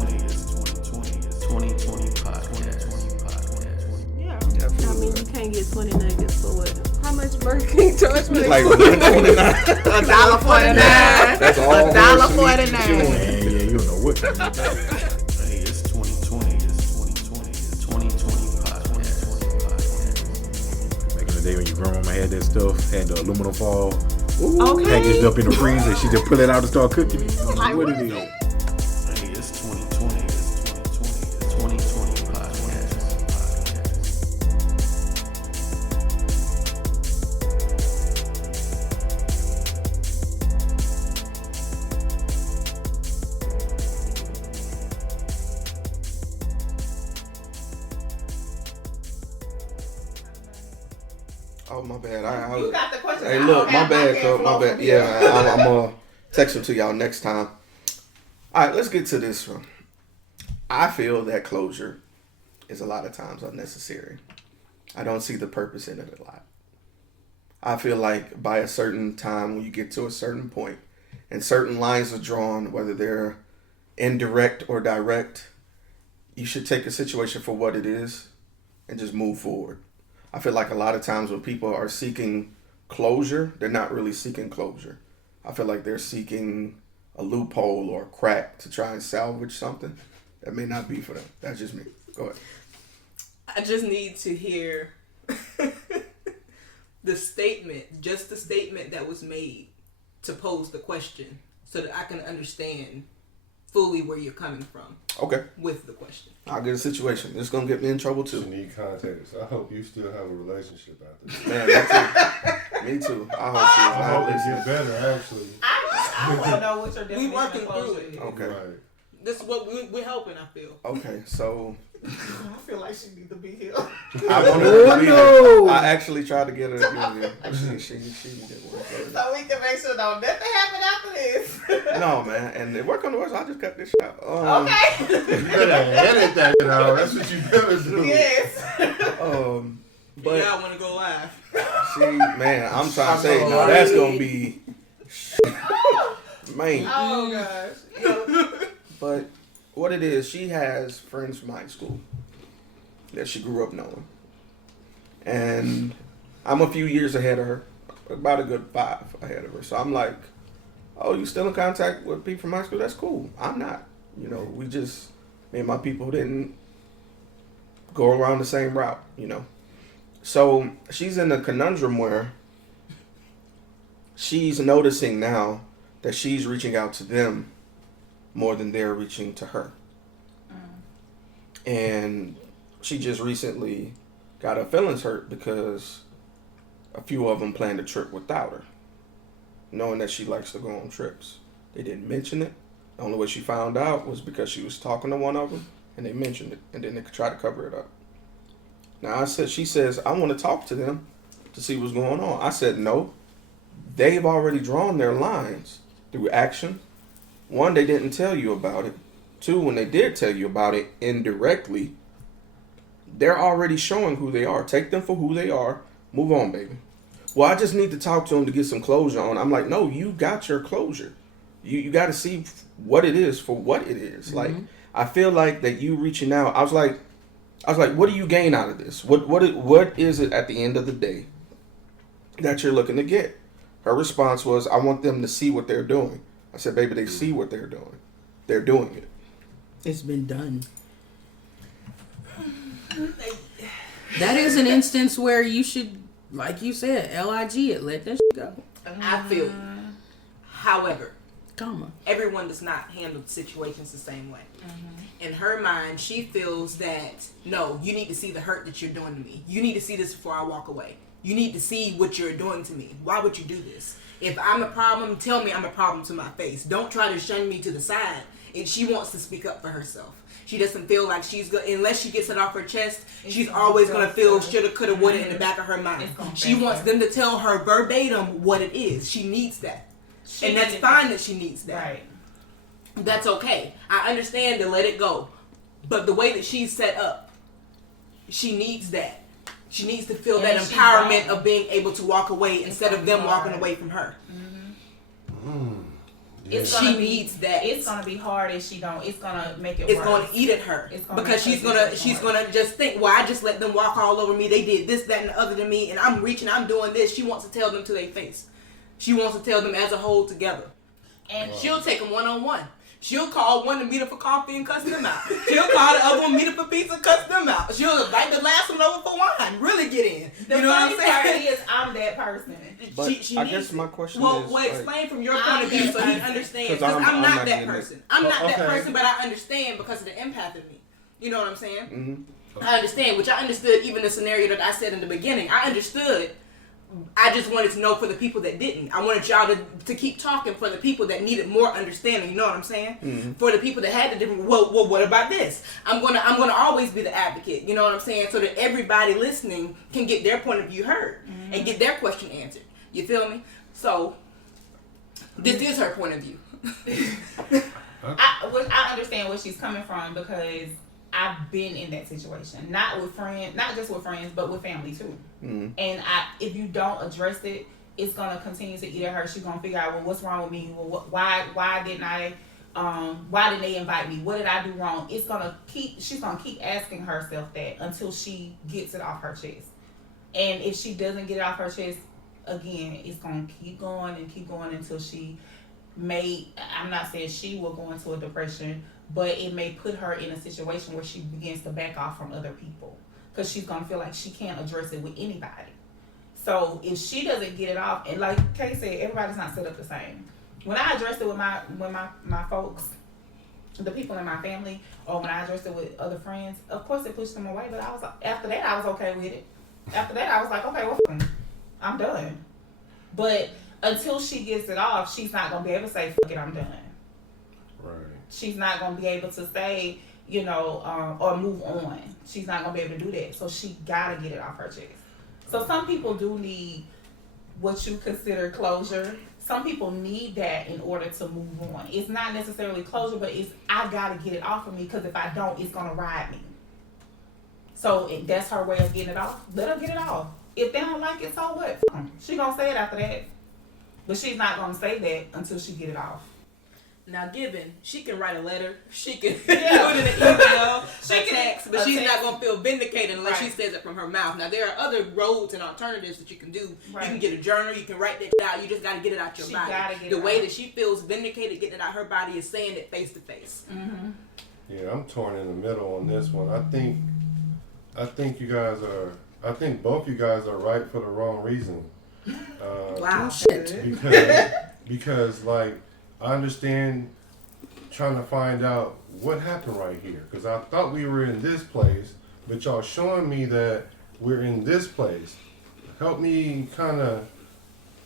podcast. Yeah. I mean, you can't get 20 nuggets for what? How much Burger King charge me? Like $1.49. $1.49. That's all. $1.49. Yeah, you don't know what kind of Hey, it's 2020. It's 2020 podcast. Back in the day when your grandmama had that stuff, had the aluminum foil Okay. packaged up in the freezer, she just pull it out and start cooking it. You don't know Like, what what it is is. it? Hey, it's 2020. It's 2020 podcast. Oh, my bad. You got the question. Hey, I look, don't my have bad, hand cuz. My flow bad. from here. Yeah, I'm going to text them to y'all next time. All right, let's get to this one. I feel that closure is a lot of times unnecessary. I don't see the purpose in it a lot. I feel like by a certain time, when you get to a certain point, and certain lines are drawn, whether they're indirect or direct, you should take a situation for what it is and just move forward. I feel like a lot of times when people are seeking closure, they're not really seeking closure. I feel like they're seeking a loophole or a crack to try and salvage something that may not be for them. That's just me. Go ahead. I just need to hear the statement that was made to pose the question so that I can understand fully where you're coming from Okay. with the question. I'll get a situation. This is going to get me in trouble You too. need context. I hope you still have a relationship after this. Man, me too. I hope she's I not hope it listening. get better, actually. I want to know what your definition working of closure through it. is. Okay. Right. This is what we're helping, I feel. Okay, so I feel like she need to be here. I wanted her to be here. I actually tried to get her to be here. She didn't work. So we can make sure don't nothing happen after this. No, man, and it worked on the worst. I just cut this shit out. Okay. You better edit that shit out. That's what you better do. Yes. But Yeah, I want to go live. man, I'm trying to say, no, that's gonna be, man. Oh gosh. But what it is, she has friends from high school that she grew up knowing, and I'm a few years ahead of her, about a good 5 ahead of her. So I'm like, oh, you still in contact with people from high school? That's cool. I'm not. You know, me and my people didn't go around the same route, you know. So she's in a conundrum where she's noticing now that she's reaching out to them more than they're reaching to her. And she just recently got her feelings hurt because a few of them planned a trip without her, knowing that she likes to go on trips. They didn't mention it. The only way she found out was because she was talking to one of them and they mentioned it, and then they tried to cover it up. Now she says, I want to talk to them to see what's going on. I said, no, they've already drawn their lines through action. 1, they didn't tell you about it. 2, when they did tell you about it indirectly, they're already showing who they are. Take them for who they are. Move on, baby. Well, I just need to talk to them to get some closure on. I'm like, no, you got your closure. You got to see what it is for what it is. Mm-hmm. Like, I feel like that you reaching out. I was like, what do you gain out of this? What is it at the end of the day that you're looking to get? Her response was, I want them to see what they're doing. I said, baby, they see what they're doing. They're doing it. It's been done. That is an instance where you should, like you said, LIG it. Let that shit go. I feel you. However, Comma. everyone does not handle situations the same way. In her mind, she feels that, no, you need to see the hurt that you're doing to me. You need to see this before I walk away. You need to see what you're doing to me. Why would you do this? If I'm a problem, tell me I'm a problem to my face. Don't try to shun me to the side. And she wants to speak up for herself. She doesn't feel like she's good unless she gets it off her chest. She's always gonna feel shoulda, coulda, woulda in the back of her mind. She wants them to tell her verbatim what it is. She needs that, and that's fine that she needs that. Right. That's okay. I understand to let it go, but the way that she's set up, she needs that. She needs to feel that empowerment of being able to walk away instead of them walking away from her. She needs that. It's gonna be hard if she don't. It's gonna make it. It's worse. going to eat at her because she's gonna just think, well, I just let them walk all over me. They did this, that, and the other to me, and I'm reaching, I'm doing this. She wants to tell them to their face. She wants to tell them as a whole together, and she'll take them one-on-one. She'll call one to meet her for coffee and cuss them out. She'll call the other one meet her for pizza, cuss them out. She'll invite the last one over for wine. Really get in. The you know what I'm funny part saying? is, I'm that person. But she I needs guess my question well, is... well, explain from your point of view so he understands. Because I'm not that person. I'm not that person, but I understand because of the empath in me. You know what I'm saying? Mm-hmm. I understand, which I understood even the scenario that I said in the beginning. I understood. I just wanted to know for the people that didn't. I wanted y'all to keep talking for the people that needed more understanding. You know what I'm saying? Mm-hmm. For the people that had the different. Well, what about this? I'm gonna always be the advocate. You know what I'm saying? So that everybody listening can get their point of view heard and get their question answered. You feel me? So this is her point of view. I understand where she's coming from because I've been in that situation. Not with friends, not just with friends, but with family too. Mm-hmm. And if you don't address it, it's gonna continue to eat at her. She's gonna figure out, well, what's wrong with me? Well, why didn't they invite me? What did I do wrong? She's gonna keep asking herself that until she gets it off her chest. And if she doesn't get it off her chest, again, it's gonna keep going until she I'm not saying she will go into a depression, but it may put her in a situation where she begins to back off from other people because she's gonna feel like she can't address it with anybody. So if she doesn't get it off, and like Kay said, everybody's not set up the same. When I addressed it with my folks, the people in my family, or when I addressed it with other friends, of course it pushed them away. But after that I was okay with it. After that I was like, okay, well, I'm done. But until she gets it off, she's not gonna be able to say, fuck it, I'm done. Right. She's not gonna be able to say, or move on. She's not gonna be able to do that. So she gotta get it off her chest. So some people do need what you consider closure. Some people need that in order to move on. It's not necessarily closure, but I gotta get it off of me because if I don't, it's gonna ride me. So that's her way of getting it off. Let her get it off. If they don't like it, so what? She gonna say it after that. But she's not gonna say that until she get it off. Now, she can write a letter, she can do it in an email, a text, but she's not going to feel vindicated unless she says it from her mouth. Now, there are other roads and alternatives that you can do. Right. You can get a journal, you can write that out, you just got to get it out your body. The way that she feels vindicated getting it out her body is saying it face to face. Yeah, I'm torn in the middle on this one. I think you guys are, I think both you guys are right for the wrong reason. Wow, shit. Because like, I understand trying to find out what happened right here. Because I thought we were in this place, but y'all showing me that we're in this place. Help me kind of,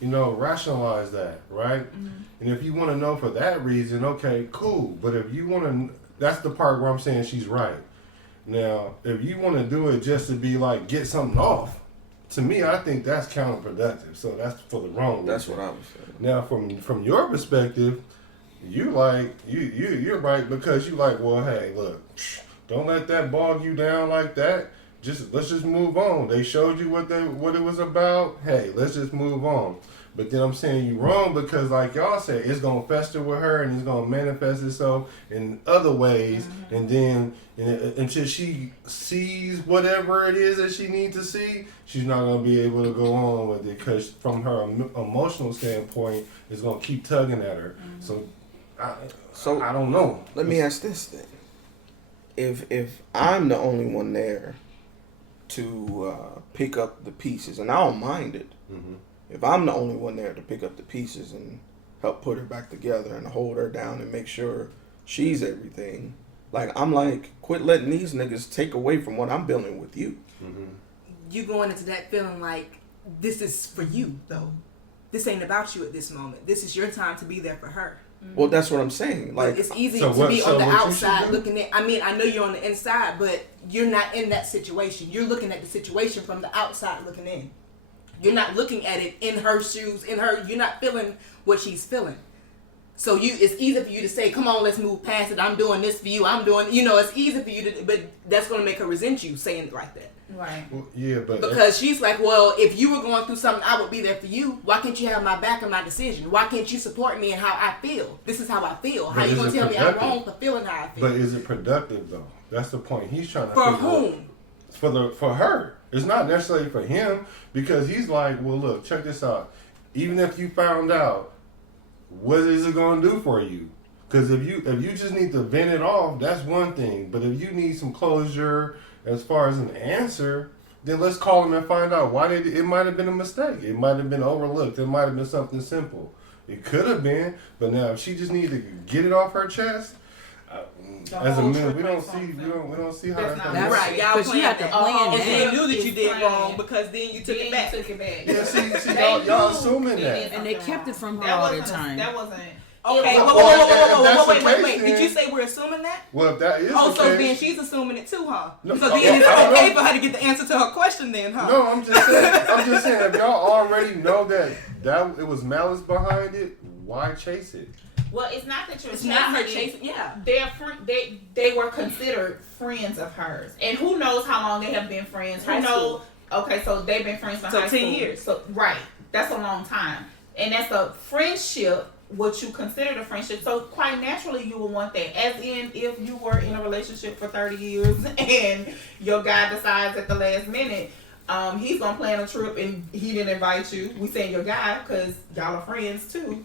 rationalize that, right? Mm-hmm. And if you want to know for that reason, okay, cool. But if you want to, that's the part where I'm saying she's right. Now, if you want to do it just to be like, get something off, to me, I think that's counterproductive. So that's for the wrong reason. That's what I was saying. Now, from your perspective, you're right because you like, well, hey, look, don't let that bog you down like that. Let's just move on. They showed you what it was about. Hey, let's just move on. But then I'm saying you wrong because, like y'all said, it's gonna fester with her and it's gonna manifest itself in other ways. Mm-hmm. And then until she sees whatever it is that she needs to see, she's not gonna be able to go on with it because from her emotional standpoint, it's gonna keep tugging at her. Mm-hmm. So I don't know. Let me ask this then: if I'm the only one there to pick up the pieces, and I don't mind it. Mm-hmm. If I'm the only one there to pick up the pieces and help put her back together and hold her down and make sure she's everything, I'm like, quit letting these niggas take away from what I'm building with you. Mm-hmm. You going into that feeling like this is for you, though. This ain't about you at this moment. This is your time to be there for her. Mm-hmm. Well, that's what I'm saying. It's easy to be on the outside looking at. I mean, I know you're on the inside, but you're not in that situation. You're looking at the situation from the outside looking in. You're not looking at it in her shoes, you're not feeling what she's feeling. So it's easy for you to say, come on, let's move past it. I'm doing this for you. I'm doing, it's easy for you to, but that's going to make her resent you saying it like that. Right. Well, yeah, but Because she's like, well, if you were going through something, I would be there for you. Why can't you have my back and my decision? Why can't you support me in how I feel? This is how I feel. How But you is going to it tell me I'm productive? wrong for feeling how I feel? But is it productive though? That's the point. He's trying to For figure out- whom? for her. It's not necessarily for him because he's like, well, look, check this out. Even if you found out, what is it going to do for you? Because if you just need to vent it off, that's one thing. But if you need some closure as far as an answer, then let's call him and find out why it might have been a mistake. It might have been overlooked. It might have been something simple. It could have been, but now if she just needed to get it off her chest, as a whole man, we trip don't ain't see something. we don't see how That's that's not gonna That's work. right. Y'all Because you playing have to that. plan And that. then knew that you It's did planned. wrong because then you took Then it back. You took it back. Yeah, see, They y'all knew assuming they that. did And they something kept it wrong. from her That all the wasn't- time. That wasn't. Okay, It was- wait. case, Did you then- say we're assuming that? Well, if that is Oh, the so case, then she's assuming it too, huh? No, So okay, then it's I don't okay know. for her to get the answer to her question then, huh? no, I'm just saying, if y'all already know that it was malice behind it, why chase it? Well, it's not that you're It's not her chasing it. chasing, yeah. They were considered friends of hers, and who knows how long they have been friends? Who High knows? school. Okay, so they've been friends for So high 10 school. years. So right, that's a long time, and that's a friendship. What you consider a friendship, so quite naturally you will want that. As in, if you were in a relationship for 30 years and your guy decides at the last minute, he's gonna plan a trip and he didn't invite you. We saying your guy because y'all are friends too.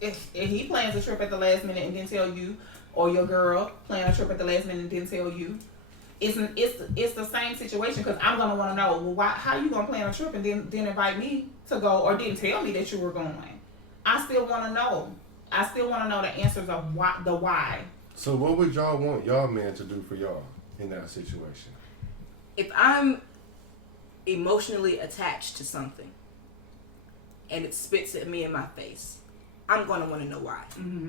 If he plans a trip at the last minute and didn't tell you, or your girl plan a trip at the last minute and didn't tell you, it's the same situation because I'm gonna want to know, well, how you gonna plan a trip and then didn't invite me to go or didn't tell me that you were going? I still want to know. I still want to know the answers of why. So what would y'all want y'all man to do for y'all in that situation? If I'm emotionally attached to something and it spits at me in my face, I'm going to want to know why. Mm-hmm.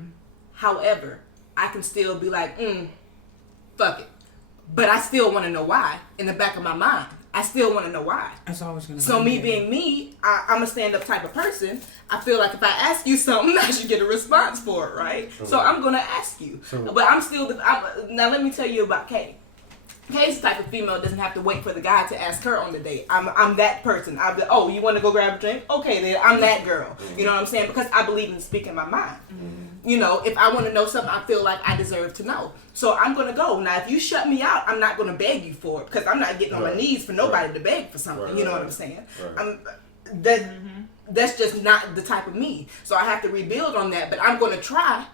However, I can still be like, fuck it. But I still want to know why in the back of my mind. I still want to know why. That's always going to So be me there. being me, I'm a stand-up type of person. I feel like if I ask you something, I should get a response for it, right? So I'm going to ask you. But I'm still, now let me tell you about Kay. Kay's the type of female that doesn't have to wait for the guy to ask her on the date. I'm that person. I'm the, oh, you want to go grab a drink? Okay, then I'm that girl. You know what I'm saying? Because I believe in speaking my mind. If I want to know something, I feel like I deserve to know. So I'm going to go. Now, if you shut me out, I'm not going to beg you for it because I'm not getting on my knees for nobody to beg for something. You know what I'm saying? Right. That's just not the type of me. So I have to rebuild on that. But I'm going to try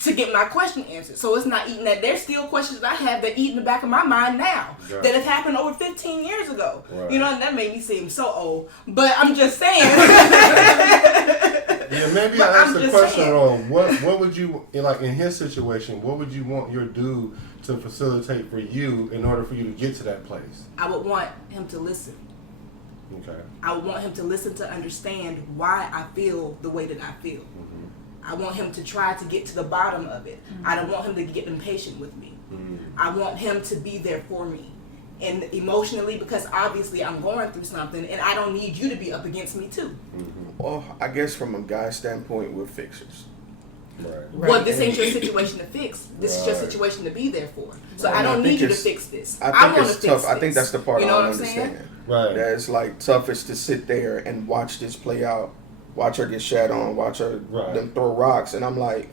to get my question answered. So it's not eating that. There's still questions that I have that eat in the back of my mind now Right. that have happened over 15 years ago. Right. And that made me seem so old. But I'm just saying. Yeah, maybe But I asked I'm the just question saying. wrong. What would you like in his situation? What would you want your dude to facilitate for you in order for you to get to that place? I would want him to listen. Okay. I would want him to listen to understand why I feel the way that I feel. I want him to try to get to the bottom of it. I don't want him to get impatient with me. I want him to be there for me. And emotionally, because obviously I'm going through something and I don't need you to be up against me too. Well, I guess from a guy's standpoint, we're fixers. Right. Well, this ain't your situation to fix. This is your Right. situation to be there for. So Right. I don't I need think you to it's- fix this. I I think want to it's fix tough. I think that's the part You I know don't what I'm saying? understand. Right. That it's like toughest to sit there and watch this play out, watch her get shat on, watch her Right. them throw rocks, and I'm like,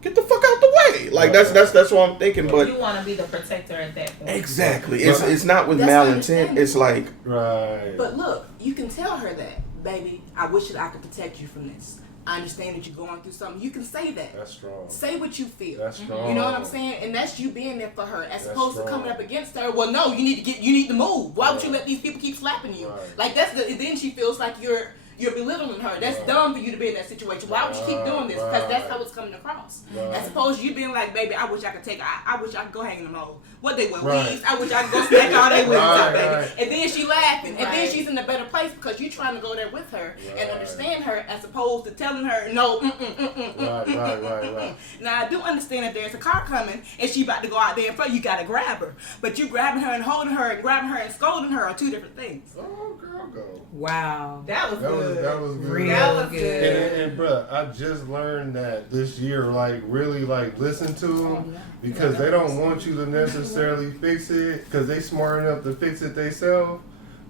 get the fuck out the way. Like Right. that's what I'm thinking. But You want to be the protector at that point. exactly, But- it's not with That's malintent. understandable. It's like Right. But look, you can tell her that, baby, I wish that I could protect you from this. I understand that you're going through something. You can say that. That's strong. Say what you feel. That's strong. You know what I'm saying? And that's you being there for her, as That's opposed to strong. coming up against her. Well, no, you need to move. Why would you Right. let these people keep slapping you? Right. Like then she feels like you're belittling her. That's Right. dumb for you to be in that situation. Why would you keep doing this? Because that's how it's coming across. Right. As opposed to you being like, baby, I wish I could take. I wish I could go hang in the mole. What they wear Right. weaves. I wish I could go smack all they weaves out, baby. Right. And then she laughing, and then Right. she's in a better place because you're trying to go there with her and Right. understand her, as opposed to telling her no. Right. Now I do understand that there's a car coming and she about to go out there in front. You gotta grab her, but you grabbing her and holding her and grabbing her and scolding her are two different things. Oh, girl, go. Wow. That was That was good. was good. Real That was good. good. And bruh, I just learned that this year, like really, like listen to them because they don't want you to necessarily fix it because they smart enough to fix it themselves.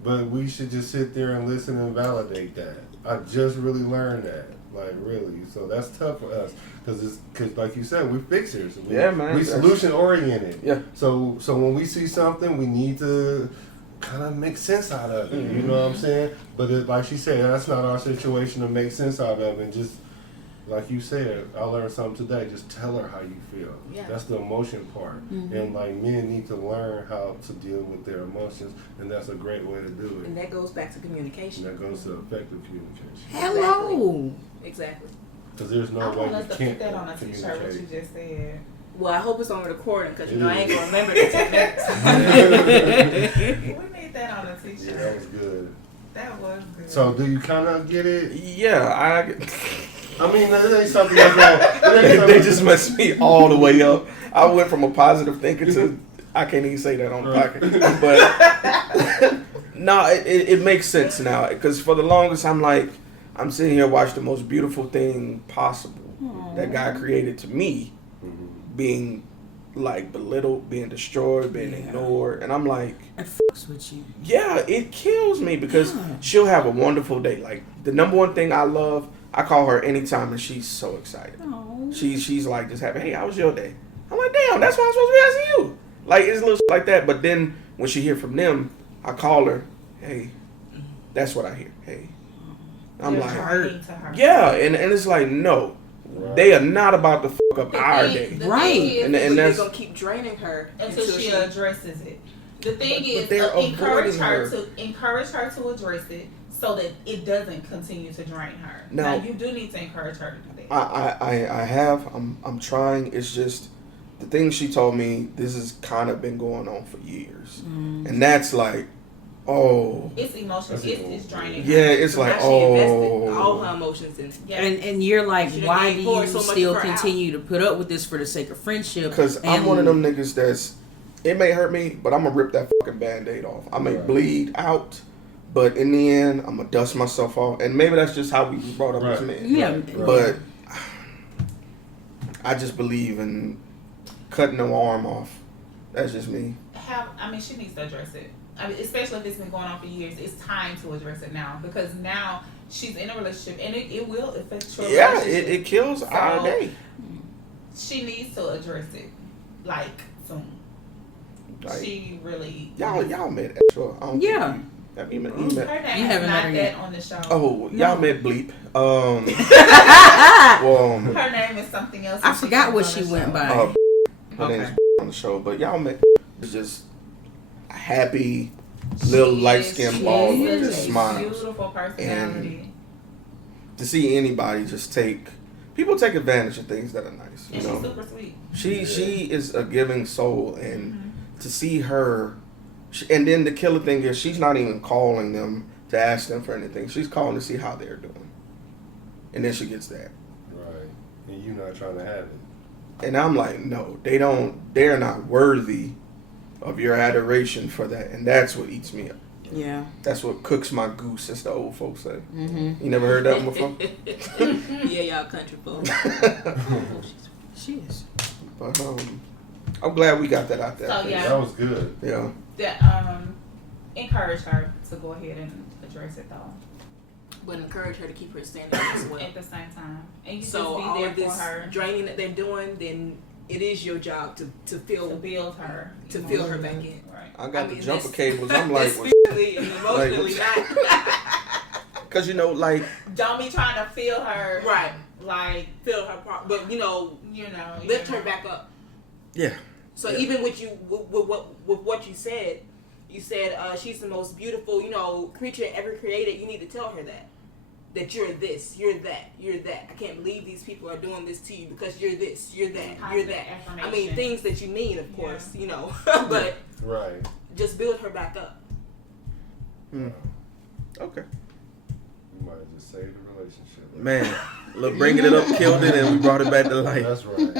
But we should just sit there and listen and validate that. I just really learned that, like really. So that's tough for us because like you said, we're fixers. Yeah, man. We solution oriented. Yeah. So when we see something, we need to kind of make sense out of it. Mm-hmm. You know what I'm saying? But like she said, that's not our situation to make sense out of. And just like you said, I learned something today. Just tell her how you feel. Yeah. That's the emotion part. Mm-hmm. And like men need to learn how to deal with their emotions, and that's a great way to do it. And that goes back to communication. And that goes to effective communication. Hello. Exactly. Because there's no I way want you us to can't put that on a t-shirt, what you communicate. just said. Well, I hope it's on recording because you It know I ain't is. gonna remember the techniques. We need that on a t-shirt. Yeah, that was good. That was good. So do you kind of get it? Yeah, I mean, there ain't something that's wrong. There ain't they something- just messed me all the way up. I went from a positive thinker to I can't even say that on the podcast. But no, it makes sense now because for the longest I'm sitting here watching the most beautiful thing possible that God created to me being like belittled, being destroyed, being ignored, and I'm like, It fucks with you. yeah, it kills me because she'll have a wonderful day. Like the number one thing I love, I call her anytime and she's so excited. Oh. She's like just happy. Hey, how was your day? I'm like, damn, that's why I'm supposed to be asking you. Like it's little shit like that. But then when she hear from them, I call her. Hey, that's what I hear. Hey, I'm You're like, draining to her. yeah, and it's like no, they are not about to fuck up our day. The Right. thing is, And they're that's- gonna keep draining her Until she addresses it. The thing But is, they're encourage avoiding her her. to address it so that it doesn't continue to drain her. No. Now you do need to encourage her to do that. I have. I'm trying. It's just the thing she told me. This has kind of been going on for years, and that's like, oh, It's emotional. It's draining. yeah. her. It's like, Now she invested all oh, her emotions in it. Yeah. And you're like, Should've why do gave you forward so much still for her continue to put up with this for the sake of friendship? because I'm And- one of them niggas that's. It may hurt me, but I'm gonna rip that fucking Band-Aid off. I may Right. bleed out, but in the end, I'm gonna dust myself off. And maybe that's just how we was brought up as Right. men. Yeah, Right. But I just believe in cutting the arm off. That's just me. She needs to address it. I mean, especially if it's been going on for years. It's time to address it now because now she's in a relationship and it will affect your Yeah, relationship. it kills our So- day. She needs to address it like soon. Like, She really. y'all met sure. I don't think Yeah. you met. Her name You is haven't met not her that yet. on the show. Oh, No. y'all met Bleep. Well, Her name is something else. I when forgot comes what on she the went show. by. her name's Okay. on the show, but y'all met. It's just a happy little She light is- skinned she ball is with such just a smiles. Beautiful personality. To see anybody just people take advantage of things that are nice. You And she's know, super sweet. she is a giving soul, and to see her, and then the killer thing is she's not even calling them to ask them for anything. She's calling to see how they're doing, and then she gets that. Right. And you not trying to have it. And I'm like, no, they're not worthy of your adoration for that. And that's what eats me up. Yeah. That's what cooks my goose, as the old folks say. Mm-hmm. You never heard that one before? Yeah, y'all country folks. She is. But I'm glad we got that out there. So, yeah. That was good. Yeah. That encourage her to go ahead and address it though. But encourage her to keep her standards as well. At the same time, and you So just all be of there this for her draining that they're doing, then it is your job to to feel build her, to fill her back in. Right. I got I mean, the jumper that's- cables. I'm like, physically and emotionally because like, Don't be trying to feel her, right. like Feel her part, but lift her back up. yeah. So Yeah. even with what you said she's the most beautiful, creature ever created. You need to tell her that you're this, you're that, you're that. I can't believe these people are doing this to you because you're this, you're that, you're that. I mean, things that you mean, of course, but Right. just build her back up. Okay. You might have just saved the relationship. Man, look, bringing it up killed it, and we brought it back to life. That's right.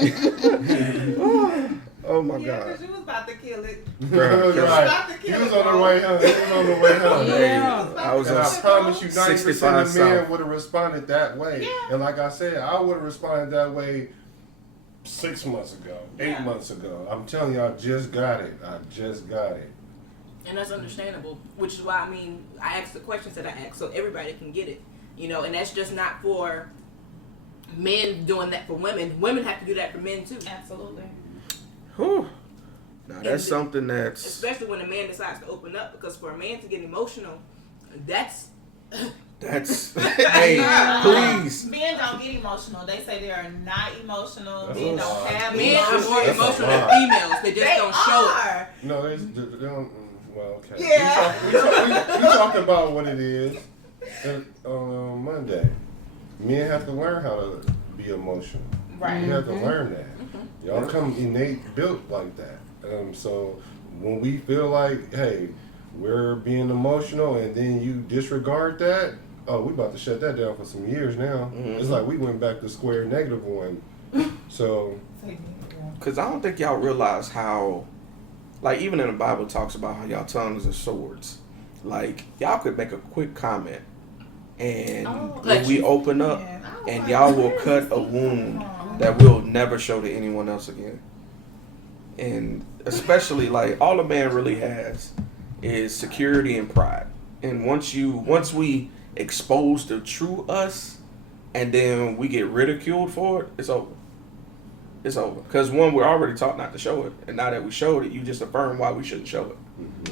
Oh my Yeah, God. because you was about to kill kill it. Right. He was on the way home. Yeah. I was And on I promise you, 90% 65 of men South. would have responded that way. Yeah. And like I said, I would have responded that way 6 months ago, 8 Yeah. months ago. I'm telling you, I just got it. And that's understandable, which is why, I mean, I asked the questions that I asked so everybody can get it, you know, and that's just not for men doing that for women. Women have to do that for men too. Absolutely. Whew. Now that's And something that's Especially when a man decides to open up, because for a man to get emotional, that's hey, please. Men don't get emotional. They say they are not emotional. That's Men a don't lie. have men are emotions. more That's a emotional lie. than females. They just They don't show it. are. No, they don't. Well, okay. Yeah. We talked about what it is on Monday. Men have to learn how to be emotional. Right. You have to learn that. Y'all come innate built like that. So when we feel like, hey, we're being emotional, and then you disregard that, oh, we about to shut that down for some years now. It's like we went back to square negative one. So, Because I don't think y'all realize how, like, even in the Bible talks about how y'all tongues are swords. Like, y'all could make a quick comment, and when we open up, and y'all will cut a wound that we'll never show to anyone else again. And especially, like, all a man really has is security and pride. And once we expose the true us, and then we get ridiculed for it, it's over. It's over. Because one, we're already taught not to show it, and now that we showed it, you just affirm why we shouldn't show it.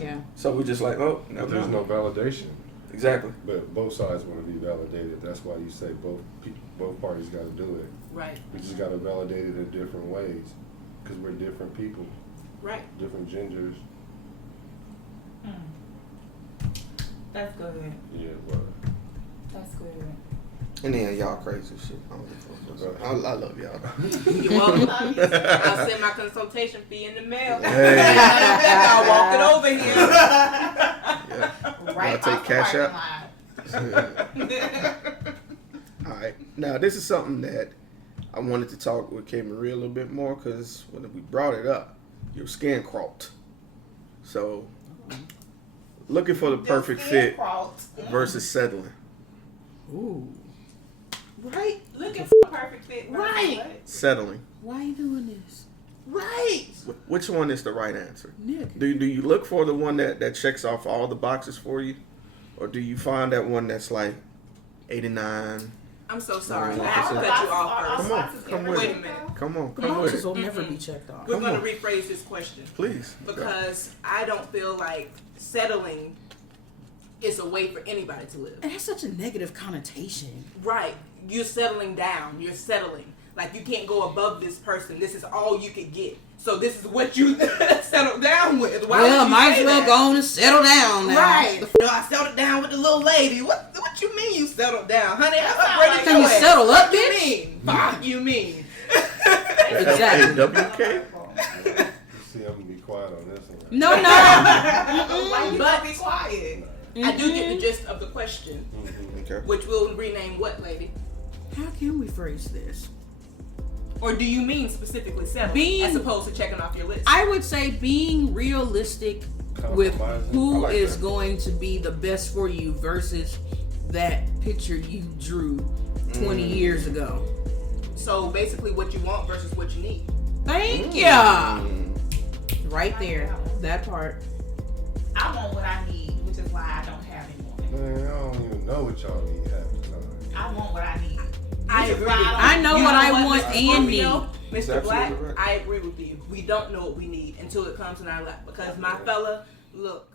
Yeah. So we're just like, oh, but never there's mind. no validation. Exactly. But both sides want to be validated. That's why you say both parties got to do it. Right, We just got to validate it in different ways, because we're different people, right. different genders. That's good. Yeah, but That's good. And then y'all crazy shit. I don't give a fuck. I love y'all. You're welcome. I'll send my consultation fee in the mail. Hey. I'll walk it over here. Yeah. Right take off the cash parking out? lot. All right. Now, this is something that I wanted to talk with KMarie a little bit more, because when we brought it up, your skin crawled. So, looking for the perfect fit versus settling. Ooh. Right? Looking for a perfect fit. Right. What? Settling. Why are you doing this? Right. Which one is the right answer? Nick. Do you look for the one that checks off all the boxes for you? Or do you find that one that's like 89? I'm so sorry. No, I have to no, cut you off Come first. on, come with Wait a it. minute. Come on, The come with boxes it. will never be checked off. We're Come going to on. rephrase this question. Please. Because I don't feel like settling is a way for anybody to live. It has such a negative connotation. Right. You're settling down. You're settling. Like, you can't go above this person. This is all you could get. So this is what you settled down with. Why would you might say as well that? go on and settle down now. Right. No, I settled down with the little lady. What you mean you settled down? Honey, I upgraded Can your you ass. settle up, What you bitch? mean? Fuck you mean? Exactly. WK? see, I'm gonna be quiet on this one. No, no. Why you But- gonna be quiet? I do get the gist of the question, Okay. which we'll rename what, lady? How can we phrase this? Or do you mean specifically settling Being- as opposed to checking off your list? I would say being realistic with who I like is that. going to be the best for you versus that picture you drew 20 years ago. So basically what you want versus what you need. Thank ya. Right there. That part. I want what I need, which is why I don't have anyone. Man, I don't even know what y'all need half the time. I want what I need. I Which is agree. why I know You what I what, want Mr. and Scorpio? need. That's Mr. Black, absolutely right. I agree with you. We don't know what we need until it comes in our lap. Because my fella, look,